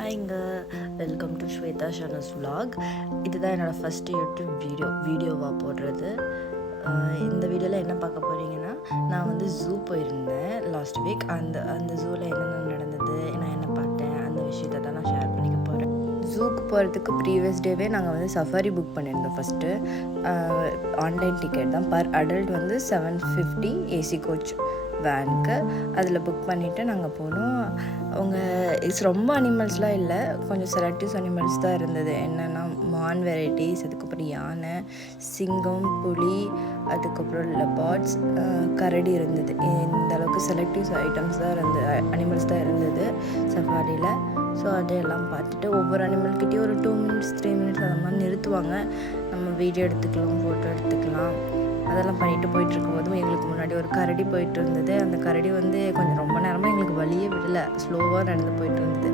ஹாய்ங்க, welcome to Shweta ஷனஸ் vlog. இதுதான் என்னோடய first YouTube வீடியோவாக போடுறது. இந்த வீடியோவில் என்ன பார்க்க போகிறீங்கன்னா, நான் வந்து ஜூ போயிருந்தேன் லாஸ்ட் வீக். அந்த ஜூவில் என்னென்ன நடந்தது, நான் என்ன பார்த்தேன், அந்த விஷயத்தை தான் நான் ஷேர் பண்ணிக்க போகிறேன். ஜூக்கு போகிறதுக்கு ப்ரீவியஸ் டேவே நாங்கள் வந்து சஃபாரி புக் பண்ணியிருந்தோம். ஃபஸ்ட்டு ஆன்லைன் டிக்கெட் தான். பர் அடல்ட் வந்து 750 ஏசி கோச் வேனுக்கு அதில் புக் பண்ணிவிட்டு நாங்கள் போனோம். அவங்க ரொம்ப அனிமல்ஸ்லாம் இல்லை, கொஞ்சம் செலக்டிவ்ஸ் அனிமல்ஸ் தான் இருந்தது. என்னென்னா மான் வெரைட்டிஸ், அதுக்கப்புறம் யானை, சிங்கம், புலி, அதுக்கப்புறம் லெபார்ட்ஸ், கரடி இருந்தது. இந்த அளவுக்கு செலக்டிவ்ஸ் ஐட்டம்ஸ் தான் அனிமல்ஸ் தான் இருந்தது சஃபாரியில். ஸோ அதையெல்லாம் பார்த்துட்டு ஒவ்வொரு அனிமல்கிட்டையும் ஒரு 2 minutes 3 minutes அந்த மாதிரி நிறுத்துவாங்க. நம்ம வீடியோ எடுத்துக்கலாம், ஃபோட்டோ எடுத்துக்கலாம். அதெல்லாம் பண்ணிட்டு போயிட்டுருக்கும் போதும் எங்களுக்கு முன்னாடி ஒரு கரடி போயிட்டு இருந்தது. அந்த கரடி வந்து கொஞ்சம் ரொம்ப நேரமாக எங்களுக்கு வழியே விடலை, ஸ்லோவாக நடந்து போயிட்டு இருந்தது.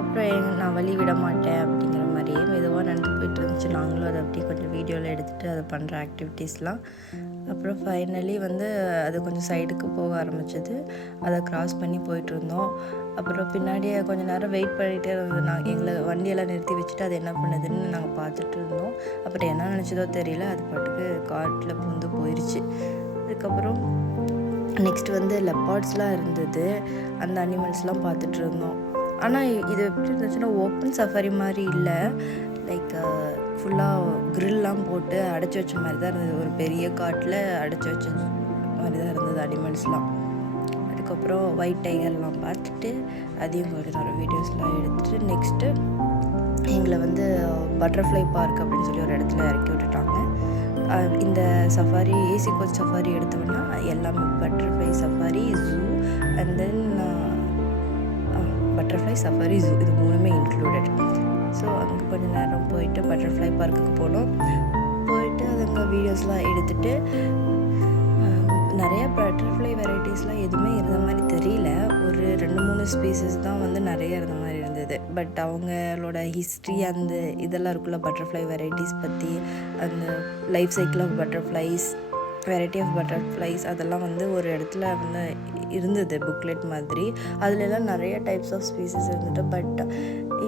அப்புறம் நான் வழி விட மாட்டேன் அப்படிங்கிற மாதிரியே மெதுவாக நடந்து போயிட்டு இருந்துச்சு. நாங்களும் அதை அப்படியே கொஞ்சம் வீடியோவில் எடுத்துகிட்டு அதை பண்ணுற ஆக்டிவிட்டீஸ்லாம். அப்புறம் ஃபைனலி வந்து அது கொஞ்சம் சைடுக்கு போக ஆரம்பிச்சது. அதை க்ராஸ் பண்ணி போயிட்டு இருந்தோம். அப்புறம் பின்னாடியே கொஞ்சம் நேரம் வெயிட் பண்ணிகிட்டே இருந்தது. எங்களை வண்டியெல்லாம் நிறுத்தி வச்சுட்டு அது என்ன பண்ணுதுன்னு நாங்கள் பார்த்துட்டு இருந்தோம். அப்புறம் என்ன நினச்சதோ தெரியல, அது பாட்டுக்கு காட்டில் பூந்து போயிடுச்சு. அதுக்கப்புறம் நெக்ஸ்ட் வந்து லெப்பார்ட்ஸ்லாம் இருந்தது. அந்த அனிமல்ஸ்லாம் பார்த்துட்டு இருந்தோம். ஆனால் இது எப்படி இருந்துச்சுன்னா, ஓப்பன் சஃபாரி மாதிரி இல்லை, லைக் ஃபுல்லாக க்ரில்லாம் போட்டு அடைச்சி வச்ச மாதிரி தான் இருந்தது. ஒரு பெரிய காட்டில் அடைச்சி வச்ச மாதிரி தான் இருந்தது அனிமல்ஸ்லாம். அதுக்கப்புறம் ஒயிட் டைகர்லாம் பார்த்துட்டு அதையும் கொஞ்சம் நிறைய வீடியோஸ்லாம் எடுத்துகிட்டு நெக்ஸ்ட்டு எங்களை வந்து பட்டர்ஃப்ளை பார்க் அப்படின்னு சொல்லி ஒரு இடத்துல இறக்கி விட்டுட்டாங்க. இந்த சஃபாரி ஏசி கோச் சஃபாரி எடுத்தோம்னா எல்லாமே butterfly safari, zoo and then butterfly safari, zoo, இது 3மே இன்க்ளூடட். ஸோ அங்கே கொஞ்சம் நேரம் போயிட்டு பட்டர்ஃப்ளை பார்க்குக்கு போனோம். போயிட்டு அதுங்க வீடியோஸ்லாம் எடுத்துகிட்டு நிறையா பட்டர்ஃப்ளை வெரைட்டிஸ்லாம் எதுவுமே இருந்த மாதிரி தெரியல. ஒரு 2-3 ஸ்பீசஸ் தான் வந்து நிறைய இருந்த மாதிரி இருந்தது. பட் அவங்களோட ஹிஸ்ட்ரி அந்த இதெல்லாம் இருக்குல்ல, பட்டர்ஃப்ளை வெரைட்டிஸ் பற்றி, அந்த life cycle of butterflies, variety of butterflies, அதெல்லாம் வந்து ஒரு இடத்துல வந்து இருந்தது புக்லெட் மாதிரி. அதுலலாம் நிறைய டைப்ஸ் ஆஃப் ஸ்பீசஸ் இருந்தது. பட்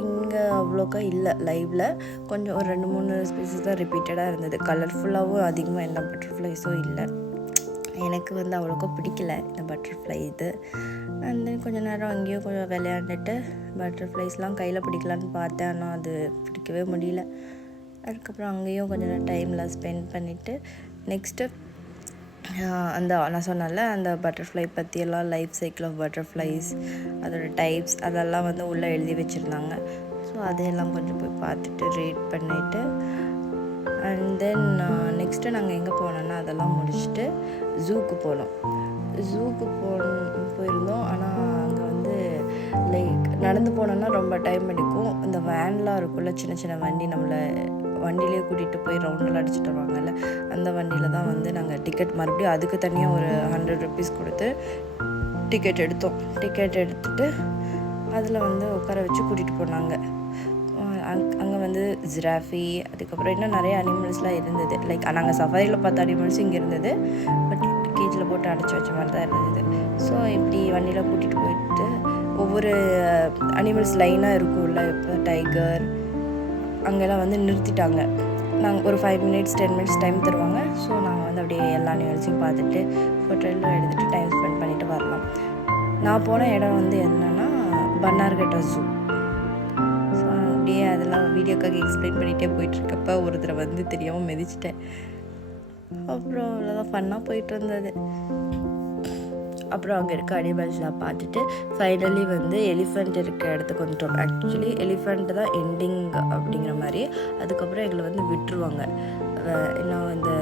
இங்கே அவ்வளோக்கா இல்லை லைவில். கொஞ்சம் ஒரு 2-3 ஸ்பீசஸ் தான் ரிப்பீட்டடாக இருந்தது. கலர்ஃபுல்லாகவும் அதிகமாக எந்த பட்டர்ஃப்ளைஸும் இல்லை. எனக்கு வந்து அவ்வளோக்கா பிடிக்கல இந்த பட்டர்ஃப்ளை இது. அண்ட் தென் கொஞ்சம் நேரம் அங்கேயும் கொஞ்சம் விளையாண்டுட்டு பட்டர்ஃப்ளைஸ்லாம் கையில் பிடிக்கலான்னு பார்த்தேன், ஆனால் அது பிடிக்கவே முடியல. அதுக்கப்புறம் அங்கேயும் கொஞ்சம் நேரம் டைம்லாம் ஸ்பெண்ட் பண்ணிவிட்டு நெக்ஸ்ட்டு அந்த நான் சொன்னல அந்த பட்டர்ஃப்ளை பற்றியெல்லாம், லைஃப் சைக்கிள் ஆஃப் பட்டர்ஃப்ளைஸ், அதோட டைப்ஸ், அதெல்லாம் வந்து உள்ளே எழுதி வச்சுருந்தாங்க. ஸோ அதையெல்லாம் கொஞ்சம் போய் பார்த்துட்டு ரீட் பண்ணிவிட்டு அண்ட் தென் நெக்ஸ்ட்டு நாங்கள் எங்கே போனோன்னா அதெல்லாம் முடிச்சுட்டு ஜூக்கு போனோம். ஜூக்கு போயிருந்தோம். ஆனால் அங்கே வந்து லைக் நடந்து போனோன்னா ரொம்ப டைம் எடுக்கும். இந்த வேன்லாம் இருக்குல்ல, சின்ன சின்ன வண்டி, நம்மளை வண்டியிலே கூட்டிகிட்டு போய் ரவுண்டெல்லாம் அடிச்சுட்டு வருவாங்கல்ல, அந்த வண்டியில் தான் வந்து நாங்கள் டிக்கெட் மறுபடியும் அதுக்கு தனியாக ஒரு 100 rupees கொடுத்து டிக்கெட் எடுத்தோம். டிக்கெட் எடுத்துகிட்டு அதில் வந்து உட்கார வச்சு கூட்டிகிட்டு போனாங்க. அங்கே வந்து ஜிராஃபி, அதுக்கப்புறம் இன்னும் நிறைய அனிமல்ஸ்லாம் இருந்தது. லைக் நாங்கள் சஃபாரியில் பார்த்த அனிமல்ஸும் இங்கே இருந்தது. பட் கேஜில் போட்டு அடைச்சி வச்ச மாதிரி தான் இருந்தது. ஸோ இப்படி வண்டியில் கூட்டிகிட்டு போயிட்டு ஒவ்வொரு அனிமல்ஸ் லைனாக இருக்கும்ல, இப்போ டைகர் அங்கெல்லாம் வந்து நிறுத்திட்டாங்க. நாங்கள் ஒரு 5 minutes 10 minutes டைம் தருவாங்க. ஸோ நாங்கள் வந்து அப்படியே எல்லா அனிமல்ஸையும் பார்த்துட்டு ஃபோட்டோ எல்லாம் எடுத்துகிட்டு டைம் ஸ்பெண்ட் பண்ணிவிட்டு வரலாம். நான் போன இடம் வந்து என்னென்னா பன்னார்கட்டா ஜூ. ஸோ அப்படியே அதெல்லாம் வீடியோக்காக எக்ஸ்பிளைன் பண்ணிகிட்டே போயிட்டுருக்கப்ப ஒருத்தரை வந்து தெரியாமல் மிதிச்சிட்டேன். அப்புறம் அவ்வளோதான் ஃபன்னாக போயிட்டு இருந்தது. அப்புறம் அங்கே இருக்க அனிமல்ஸ்லாம் பார்த்துட்டு ஃபைனலி வந்து எலிஃபண்ட் இருக்க இடத்துக்கு வந்துட்டோம். ஆக்சுவலி எலிஃபண்ட் தான் எண்டிங் அப்படிங்கிற மாதிரி. அதுக்கப்புறம் எங்களை வந்து விட்டுருவாங்க. இன்னும் இந்த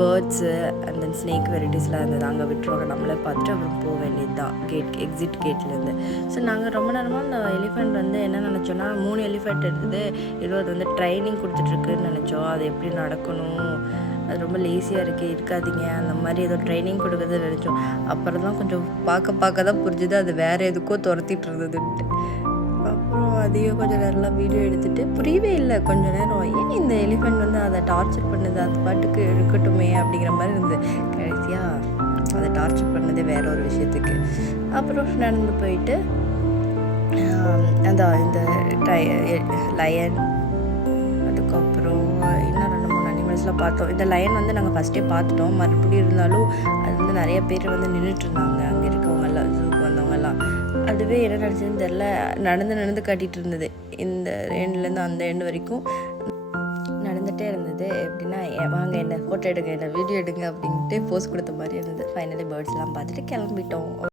பேர்ட்ஸு அண்ட் தென் ஸ்னேக் வெரைட்டிஸ்லாம் இருந்தது, அங்கே விட்டுருவாங்க. நம்மளே பார்த்துட்டு அப்புறம் போக வேண்டியது தான் எக்ஸிட் கேட்லேருந்து. ஸோ நாங்கள் ரொம்ப நேரமாக அந்த எலிஃபண்ட் வந்து என்ன நினச்சோன்னா, 3 எலிஃபண்ட் இருக்குது, ஏதோ அது வந்து ட்ரைனிங் கொடுத்துட்ருக்குன்னு நினச்சோம். அது எப்படி நடக்கணும், அது ரொம்ப லேசியாக இருக்காதீங்க, அந்த மாதிரி ஏதோ ட்ரைனிங் கொடுக்குறது நினச்சோம். அப்புறம் தான் கொஞ்சம் பார்க்க தான் புரிஞ்சுது அது வேறு எதுக்கோ துரத்திட்டு இருந்ததுன்ட்டு. அப்புறம் அதையும் கொஞ்சம் நேரம்லாம் வீடியோ எடுத்துகிட்டு புரியவே இல்லை கொஞ்சம் நேரம், ஏன் இந்த எலிஃபண்ட் வந்து அதை டார்ச்சர் பண்ணுது, அது பாட்டுக்கு இருக்கட்டுமே அப்படிங்கிற மாதிரி இருந்தது. கடைசியாக அதை டார்ச்சர் பண்ணதே வேற ஒரு விஷயத்துக்கு. அப்புறம் நடந்து போயிட்டு அந்த இந்த லயன், அதுக்கப்புறம் இன்னும் 2-3 அனிமல்ஸ்லாம் பார்த்தோம். இந்த லயன் வந்து நாங்கள் ஃபஸ்ட்டே பார்த்துட்டோம். மறுபடியும் இருந்தாலும் அது வந்து நிறைய பேர் வந்து நின்றுட்டு இருந்தாங்க அங்கே இருக்கவங்கெல்லாம், ஜூக்கு வந்தவங்கெல்லாம். அதுவே என்ன நினச்சதுன்னு தெரில, நடந்து காட்டிகிட்டு இருந்தது. இந்த எண்ட்லேருந்து அந்த எண்டு வரைக்கும் நடந்துகிட்டே இருந்தது. எப்படின்னா வாங்க என்ன ஃபோட்டோ எடுங்க, என்ன வீடியோ எடுங்க அப்படின்ட்டு போஸ் கொடுத்த மாதிரி இருந்தது. ஃபைனலி பேர்ட்ஸ்லாம் பார்த்துட்டு கிளம்பிட்டோம்.